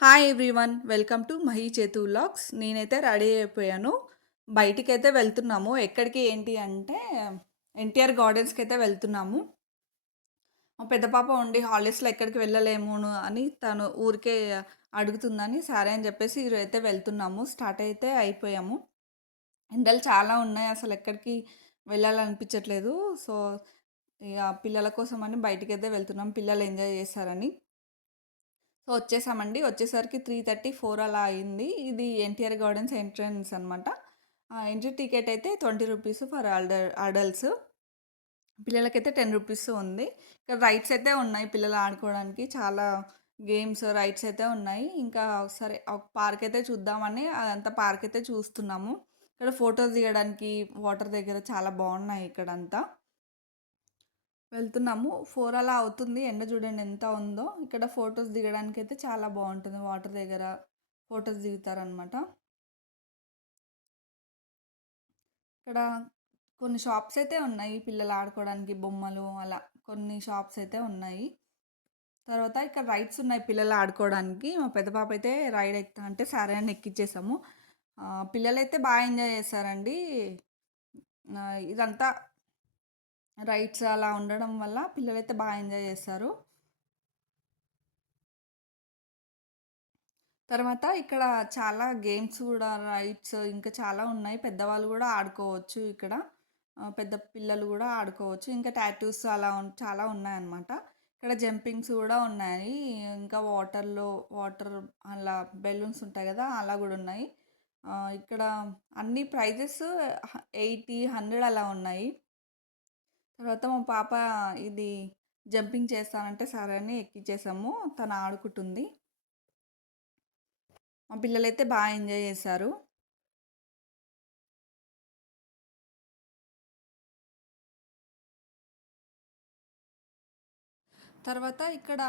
Hi everyone welcome to Mahi చేతు vlogs. నేనైతే ready అయిపోయాను. బయటికైతే వెళ్తున్నాము. ఎక్కడికి ఏంటి అంటే ఎన్టీఆర్ గార్డెన్స్‌కి అయితే వెళ్తున్నాము. మా పెద్ద పాప ఉండి హాలిడేస్‌లో ఎక్కడికి వెళ్ళలేమును అని తను ఊరికే అడుగుతుందని సరే అని చెప్పేసి ఈరోజైతే వెళ్తున్నాము. స్టార్ట్ అయితే అయిపోయాము. ఎండలు చాలా ఉన్నాయి. అసలు ఎక్కడికి వెళ్ళాలనిపించట్లేదు. సో, ఇగ పిల్లల కోసమని బయటికైతే వెళ్తున్నాం. పిల్లలు ఎంజాయ్ చేస్తారని. సో, వచ్చేసామండి. వచ్చేసరికి 3:30, 4 అలా అయింది. ఇది ఎన్టీఆర్ గార్డెన్స్ ఎంట్రన్స్ అనమాట. ఎంట్రీ టికెట్ అయితే ₹20 ఫర్ అడల్ట్స్. పిల్లలకైతే ₹10 ఉంది. ఇక్కడ రైడ్స్ అయితే ఉన్నాయి పిల్లలు ఆడుకోవడానికి. చాలా గేమ్స్, రైడ్స్ అయితే ఉన్నాయి. ఇంకా సరే ఒక పార్క్ అయితే చూద్దామని అదంతా పార్క్ అయితే చూస్తున్నాము. ఇక్కడ ఫోటోస్ దిగడానికి వాటర్ దగ్గర చాలా బాగున్నాయి ఇక్కడంతా. వెళ్తున్నాము. 4 అలా అవుతుంది. ఎండ చూడండి ఎంత ఉందో. ఇక్కడ ఫోటోస్ దిగడానికైతే చాలా బావుంటుంది. వాటర్ దగ్గర ఫోటోస్ దిగుతారనమాట. ఇక్కడ కొన్ని షాప్స్ అయితే ఉన్నాయి. పిల్లలు ఆడుకోవడానికి బొమ్మలు అలా కొన్ని షాప్స్ అయితే ఉన్నాయి. తర్వాత ఇక్కడ రైడ్స్ ఉన్నాయి పిల్లలు ఆడుకోవడానికి. మా పెద్ద పాప అయితే రైడ్ ఎక్కుతా అంటే సరే అని ఎక్కిచ్చేసాము. పిల్లలైతే బాగా ఎంజాయ్ చేస్తారండి. ఇదంతా రైడ్స్ అలా ఉండడం వల్ల పిల్లలైతే బాగా ఎంజాయ్ చేస్తారు. తర్వాత ఇక్కడ చాలా గేమ్స్ గూడా, రైడ్స్ ఇంకా చాలా ఉన్నాయి. పెద్దవాళ్ళు గూడా ఆడుకోవచ్చు ఇక్కడ. పెద్ద పిల్లలు గూడా ఆడుకోవచ్చు. ఇంకా టాటూస్ అలా చాలా ఉన్నాయన్నమాట. ఇక్కడ జంపింగ్స్ గూడా ఉన్నాయి. ఇంకా వాటర్ అలా బెలూన్స్ ఉంటాయి గదా! అలా గూడా ఉన్నాయి. ఇక్కడ అన్ని ప్రైజెస్ 80, 100 అలా ఉన్నాయి. తర్వాత మా పాప ఇది జంపింగ్ చేస్తానంటే సరే అని ఎక్కిచ్చేసాము. తను ఆడుకుంటుంది. మా పిల్లలైతే బాగా ఎంజాయ్ చేశారు. తర్వాత ఇక్కడ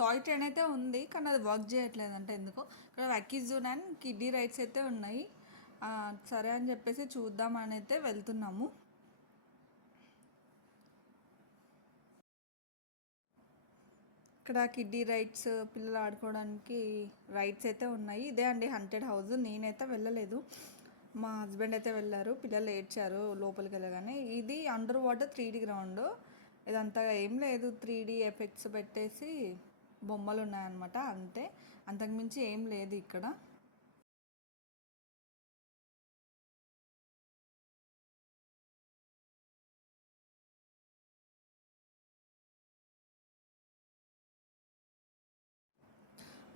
టాయ్ ట్రైన్ అయితే ఉంది. కానీ అది వర్క్ చేయట్లేదంటే ఎందుకో. ఇక్కడ వకీ జూన్ అండ్ కిడ్డీ రైడ్స్ అయితే ఉన్నాయి. సరే అని చెప్పేసి చూద్దామని అయితే వెళ్తున్నాము. ఇక్కడ కిడ్డీ రైడ్స్ పిల్లలు ఆడుకోవడానికి రైడ్స్ అయితే ఉన్నాయి. ఇదే అండి హంటెడ్ హౌస్. నేనైతే వెళ్ళలేదు. మా హస్బెండ్ అయితే వెళ్ళారు. పిల్లలు ఏడ్చారు లోపలికి వెళ్ళగానే. ఇది అండర్ వాటర్ 3D గ్రౌండ్. ఇదంతా ఏం లేదు. 3D ఎఫెక్ట్స్ పెట్టేసి బొమ్మలు ఉన్నాయన్నమాట అంతే. అంతకుమించి ఏం లేదు ఇక్కడ.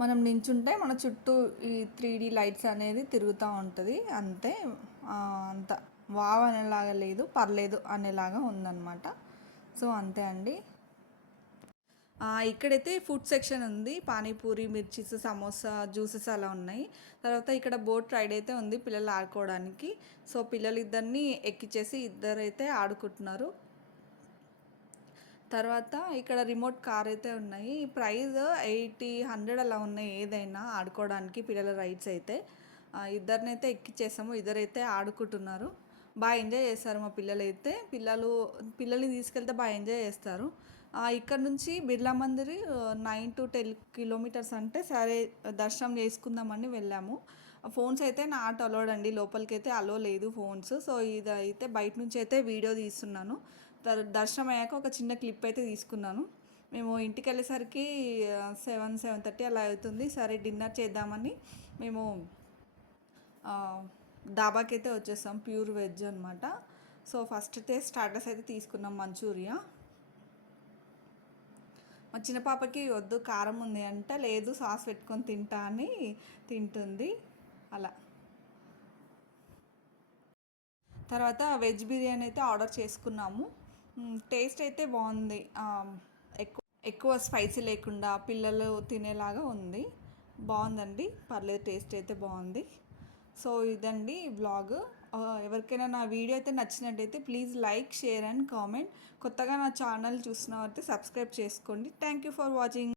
మనం నించుంటే మన చుట్టూ ఈ 3D లైట్స్ అనేది తిరుగుతూ ఉంటుంది అంతే. అంత వావ్ అనేలాగా లేదు, పర్లేదు అనేలాగా ఉందన్నమాట. సో అంతే అండి. ఇక్కడైతే ఫుడ్ సెక్షన్ ఉంది. పానీపూరి, మిర్చీస్, సమోసా, జ్యూసెస్ అలా ఉన్నాయి. తర్వాత ఇక్కడ బోట్ రైడ్ అయితే ఉంది పిల్లలు ఆడుకోవడానికి. సో పిల్లలు ఇద్దరిని ఎక్కిచ్చేసి ఇద్దరైతే ఆడుకుంటున్నారు. తర్వాత ఇక్కడ రిమోట్ కార్ అయితే ఉన్నాయి. ప్రైస్ 80, 100 అలా ఉన్నాయి ఏదైనా ఆడుకోవడానికి పిల్లల రైడ్స్ అయితే. ఇద్దరినైతే ఎక్కిచ్చేసాము. ఇద్దరైతే ఆడుకుంటున్నారు. బాగా ఎంజాయ్ చేస్తారు మా పిల్లలైతే. పిల్లల్ని తీసుకెళ్తే బాగా ఎంజాయ్ చేస్తారు. ఇక్కడ నుంచి బిర్లా మందిర్ 9 to 10 కిలోమీటర్స్ అంటే సరే దర్శనం చేసుకుందామని వెళ్ళాము. ఫోన్స్ అయితే నాట్ అలౌడ్ అండి. లోపలికైతే అలో లేదు ఫోన్స్. సో ఇదైతే బయట నుంచి అయితే వీడియో తీస్తున్నాను. దర్శనం అయ్యాక ఒక చిన్న క్లిప్ అయితే తీసుకున్నాను. మేము ఇంటికి వెళ్ళేసరికి 7:30 అలా అవుతుంది. సరే డిన్నర్ చేద్దామని మేము డాబాకి అయితే వచ్చేసాం. ప్యూర్ వెజ్ అనమాట. సో ఫస్ట్ అయితే స్టార్టర్స్ అయితే తీసుకున్నాం మంచూరియా. మా చిన్న పాపకి వద్దు కారం ఉంది అంటే లేదు సాస్ పెట్టుకొని తింటా అని తింటుంది అలా. తర్వాత వెజ్ బిర్యానీ అయితే ఆర్డర్ చేసుకున్నాము. టేస్ట్ అయితే బాగుంది. ఎక్కువ ఎక్కువ స్పైసీ లేకుండా పిల్లలు తినేలాగా ఉంది. బాగుందండి, పర్లేదు, టేస్ట్ అయితే బాగుంది. సో ఇదండి వ్లాగ్. ఎవరికైనా నా వీడియో అయితే నచ్చినట్టయితే please like, share and comment. కొత్తగా నా ఛానల్ చూసిన వారైతే సబ్స్క్రైబ్ చేసుకోండి. Thank you for watching.